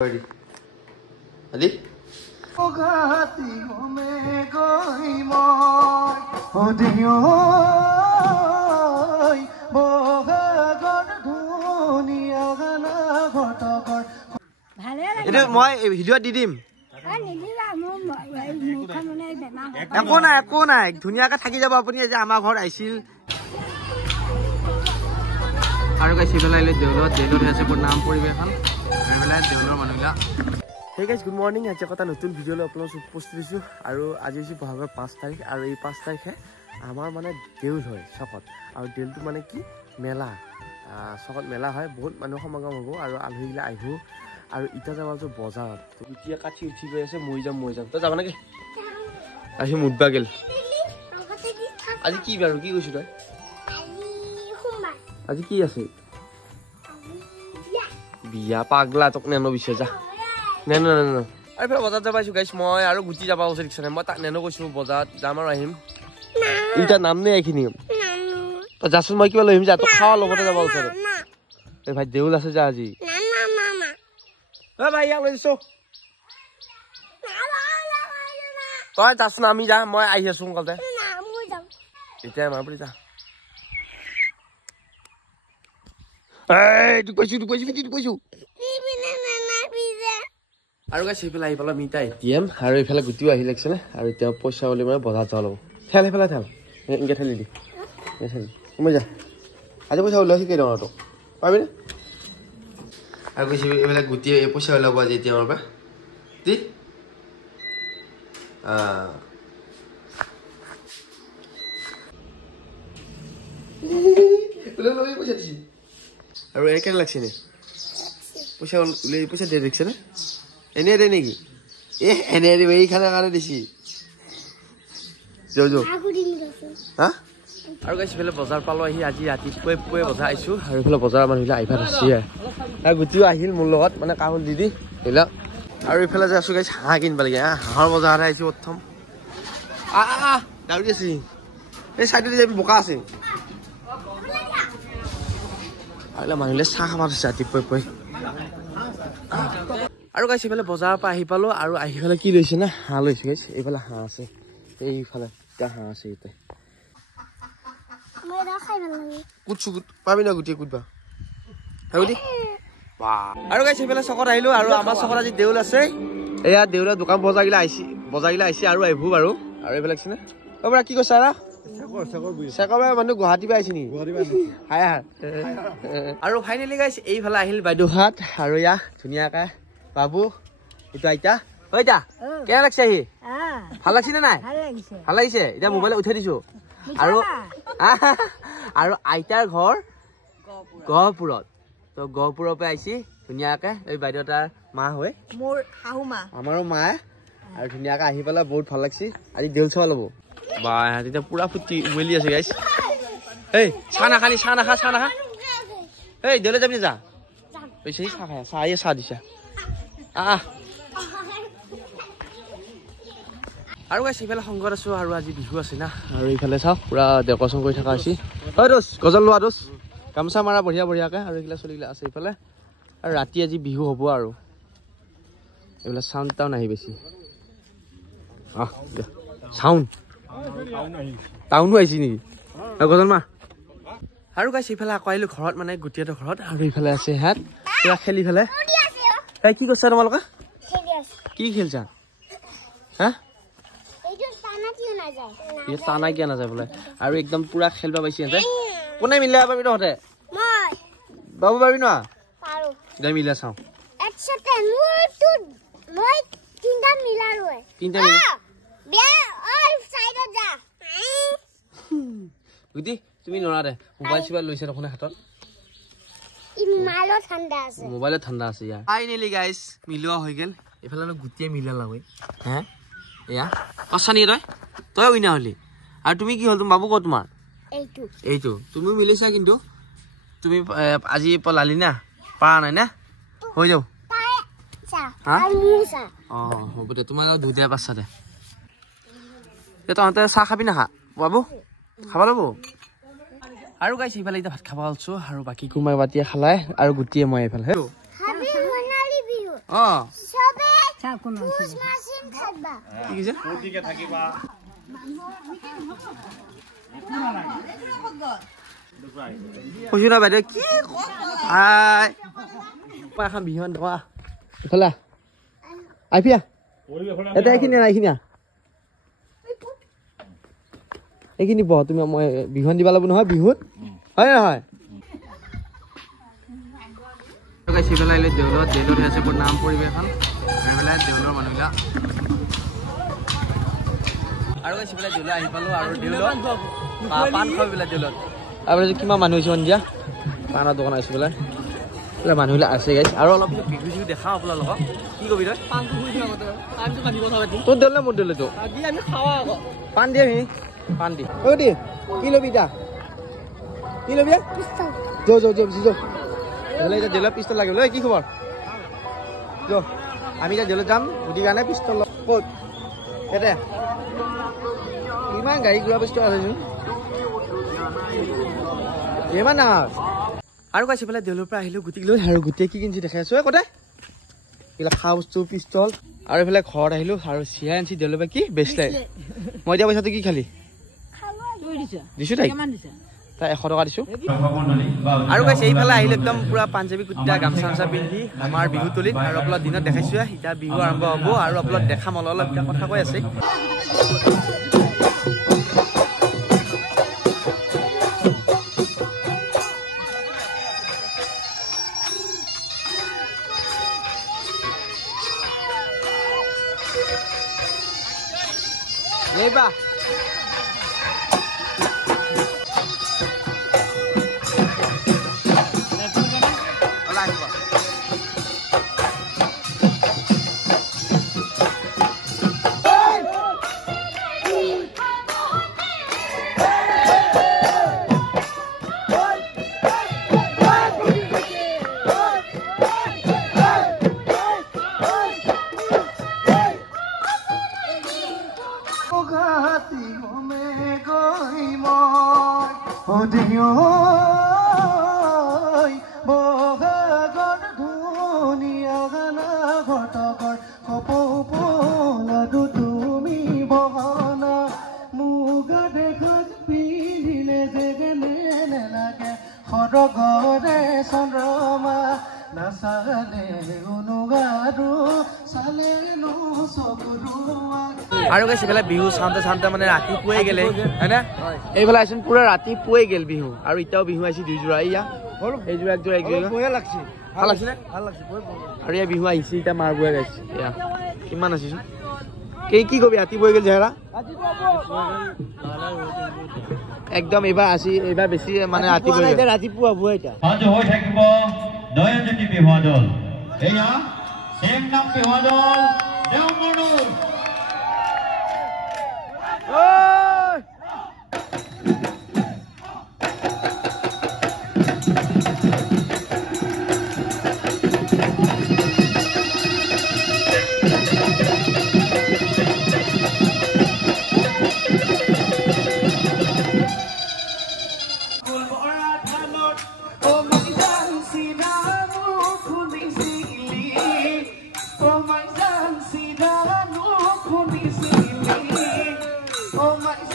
Ready. Adi? Itu মই video দি দিম। একো নাই ধুনীয়াকে থাকি যাব আপুনি যে আমাৰ ঘৰ আহিছিল। আৰু গাইছ ইফালে দেউলত আছে নাম পৰিৱেশন এইফালে দেউলৰ মানুহবিলাক। Hey guys, good morning. আজি এটা নতুন ভিডিও লৈ আপোনালোকক উপস্থিত হৈছোঁ আৰু আজি হৈছে বহাগৰ 5 তাৰিখ আৰু এই 5 তাৰিখে আমাৰ মানে দেউল হয় চকত আৰু দেউলটো মানে কি মেলা চকত মেলা হয় বহুত মানুহ সমাগম হ'ব আৰু আলহীবিলাক আহিব আৰু ইটা যাব আছো বজাৰত এতিয়া কাঠি উঠি গৈ আছে মই যাম তই যাব নেকি আহি মুদবা গেল আজি কি বাৰু কি কৈছো তই আজি কি আছে বিয়া পাগলা তোক নেনো বিছে যা নেনো আৰু বজাৰত যাব আহিছো গাইছ মই আৰু গুটি যাব আছে ৰিক্সানে মই তাক নেনো কৈছো বজাৰত যাম আৰু আহিম ইটা নাম নে এইখিনি তই যাচোন মই কিবা লৈ আহিম যা তই খাৱা লগতে যাব আছে এই ভাই দেউল আছে যা আজি ও ভাই ইয়াক লৈ দিছো তই যাচোন আমি যা মই আহি আছো সোনকালে এতিয়া আমাৰ পৰি যা এই তুই কৈছো আৰু গাইছ এইফালে আহি পেলাই মিতা এটিএম আৰু এইফালে গুটিও আহি লাগিছে নে আৰু এতিয়া পইচা বুলি মানে বজাৰত যাব ল'ব ঠেল সেইফালে ঠেল এনেকৈ ঠেলি দি সোমাই যা আজি পইচা ওলাইছে কেই টকা তোক পাবিনে আৰু কৈছে এইফালে গুটিয়ে পইচা ওলাব আজি এটিএমৰ পৰা দি পইচা দিছে আৰু এনে কেনে লাগছে নে পইচা উলিয়াই পইচা দিয়ে দেখিছে নে এনে দে নেকি এনে দিব এইখানে কাৰণে দিছি হা আৰু গাইছ ইফালে বজাৰ পালো আহি আজি ৰাতিপুৱাই বজাৰ আহিছো আৰু এইফালে বজাৰৰ মানুহবিলাক আহিবা ধৰিছে আৰু গুটিও আহিল মোৰ লগত মানে কাহুল দিদি এইবিলাক আৰু এইফালে যে আছো গাইছ হাঁহ কিনিব লাগে হাঁহৰ বজাৰত আহিছো প্ৰথম দাউৰি আছে এই চাইডতে যাবি বোকা আছে আৰু মানুহলে চাহ খাব ধৰিছে ৰাতিপুৱাই আৰু গাইছ এইফালে বজাৰৰ পৰা আহি পালো আৰু আহি পেলাই কি লৈছে না হাঁহ লৈছে গাইছ এইফালে হাঁহ আছে এইফালে এতিয়া হাঁহ আছে ইয়াতে পাবি না গুটিয়ে কুটবা আৰু গাইছ এইফালে চকত আহিলো আৰু আমাৰ চকত আজি দেউল আছে এয়া দেউলৰ দোকান বজাৰগিলা আহিছে আৰু আহিব বাৰু আৰু এইফালে কি কৈছা চেকৰ মানুহ গুৱাহাটী পৰা আহিছে নেকি আৰু ফাইনেলি গাইছ এইফালে আহিল বাইদেউহাত আৰু ইয়া ধুনীয়াকে বাবু এইটো আইতা ঐতা কেনে লাগছে আহি ভাল লাগছে নে নাই ভাল লাগিছে এতিয়া মোবাইলত উঠাই দিছো আৰু আইতাৰ ঘৰ গহপুৰত তো গহপুৰৰ পৰা আহিছি ধুনীয়াকে এই বাইদেউ তাৰ মা হয় মোৰ শাহু মা আমাৰো মায়ে আৰু ধুনীয়াকে আহি পেলাই বহুত ভাল লাগছে আজি দেউল চাব ল'ব বা এতিয়া পুৰা ফুটি উমলি আছে গাইছ এই চাহ নাখা এই দেউলে যাবি যা পইচা চাহ খাই চাহ দিছা আৰু গাইছ এইফালে সংগত আছো আৰু আজি বিহু আছে না আৰু এইফালে চাওঁ পুৰা ডেকৰেশ্যন কৰি থকা হৈছে ঐ দোষ গজল লোৱা দোষ গামোচা মাৰা বঢ়িয়াকে আৰু এইফালে চলিগিলা আছে এইফালে আৰু ৰাতি আজি বিহু হ'ব আৰু এইফালে চাউণ্ড টাউন আহি বেছি চাউণ্ড টাউনো আহিছে নেকি গজল মা আৰু গাইছ এইফালে আকৌ আহিলো ঘৰত মানে গুটিহঁতৰ ঘৰত আৰু এইফালে আছে হাত পুৰা খেলি ফেলে তাই কি কৈছা তোমালোকে কি খেলছা হা টানা কিয় নাযায় বোলে আৰু একদম পুৰা খেলবা পাইছে সিহঁতে কোনে মিলাই পাবি তহঁতে বাবু পাবি না দে মিলা চাওঁ গুটি তুমি নোৱাৰা দে মোবাইল চোবাইল লৈছে দেখোন হাতত মোবাইলত ঠাণ্ডা আছে ইয়াৰ ফাইনেলি গাইছ মিলোৱা হৈ গেল এইফালে গুটিয়ে মিলা লাগে হে এয়া কছানি তই উইনা হলি আৰু তুমি কি হল তুমি বাবু কত তোমাৰ এইটো তুমি মিলিছা কিন্তু তুমি আজি পলালি না পাৰা নাই না হৈ যাও হ'ব দে তোমাৰ দুটা পাঁচটা দে তহঁতে চাহ খাবি নাখা বাবু খাব ল'ব আৰু গাইছ ইফালে এতিয়া ভাত খাব আলছো আৰু বাকী কুমাৰ বাতিয়ে খালাই আৰু গুটিয়ে মই এইফালে সবে পুষ মাসিম থাকবা কি কৈছে ওদিকে থাকিবা কৈছো না বাইদেউ কি হাই মই এখন বিহুৱান দোৱা ইফালে আহিয়া এটা এইখিনি এইখিনি বহ তুমি মই বিহুৱান দিবা লাগিব নহয় বিহুত হয় নহয় সিফালে আহিলে দেউলত আছে নাম পৰিৱেশন এইফালে দেউলৰ মানুহবিলাক আৰু সিফালে দেউলত আহি পালো আৰু দেউলত পাণ খাই পেলাই দেউলত তাৰপিছত কিমান মানুহ হৈছে সন্ধিয়া পাণৰ দোকান আহিছে পেলাই মানুহবিলাক আছে গাইছ আৰু অলপ বিহু চিহু দেখাওঁ আপোনালোকক কি কবি তই তোৰ দেউলে মোৰ দেউলে তো পাণ দিয়ে পাণ দি ঐ দি কি ল'বি এতিয়া কি ল'বি এতিয়া দেউলৰ পিষ্টল লাগিব ঐ কি খবৰ আমি এতিয়া দেউলত যাম সুধি কাৰণে পিষ্টল ক'ত ইয়াতে ইমান গাড়ী ঘূৰা বস্তু আছে ইমান ডাঙৰ আৰু কৈছে পেলাই দেউলৰ পৰা আহিলো গুটিক লৈ আৰু গুটিয়ে কি কিনিছে দেখাই আছো কতে এইবিলাক খোৱা বস্তু পিষ্টল আৰু এইফালে ঘৰত আহিলো আৰু চিয়াই আনিছি দেউলৰ পৰা কি বেচলাই মই দিয়া পইচাটো কি খালি দিছো তাই 100 টকা দিছো আৰু কৈছে এইফালে আহিলো একদম পুৰা পাঞ্জাবী কুৰ্তা গামচা পিন্ধি আমাৰ বিহু তলিত আৰু অলপ দিনত দেখাইছো এতিয়া বিহু আৰম্ভ হ'ব আৰু অলপ দেখাম অলপ কথা কৈ আছে Leba. আৰু গাইছে বেলা বিহু চাওঁতে মানে ৰাতিপুৱাই গেলে হয়নে এইফালে আইছোন পুৰা ৰাতিপুৱাই গেল বিহু আৰু ইটাও বিহু আইছি দুইযোৰা ইয়া এইযোৰা একযোৰা বঢ়িয়া লাগছে ভাল লাগছে নে ভাল লাগছে আৰু ইয়া বিহু আহিছে ইটা মাৰবুৱা গাইছে ইয়া কিমান আছিছো কি কবি ৰাতিপুৱাই গেল জেৰা একদম এইবাৰ বেছি মানে ৰাতিপুৱা হ'ব এটা সঞ্জ হৈ থাকিব নয়নজ্যোতি বিহুৱা দল এয়া সেম নাম বিহুৱা দল দেওমনুৰ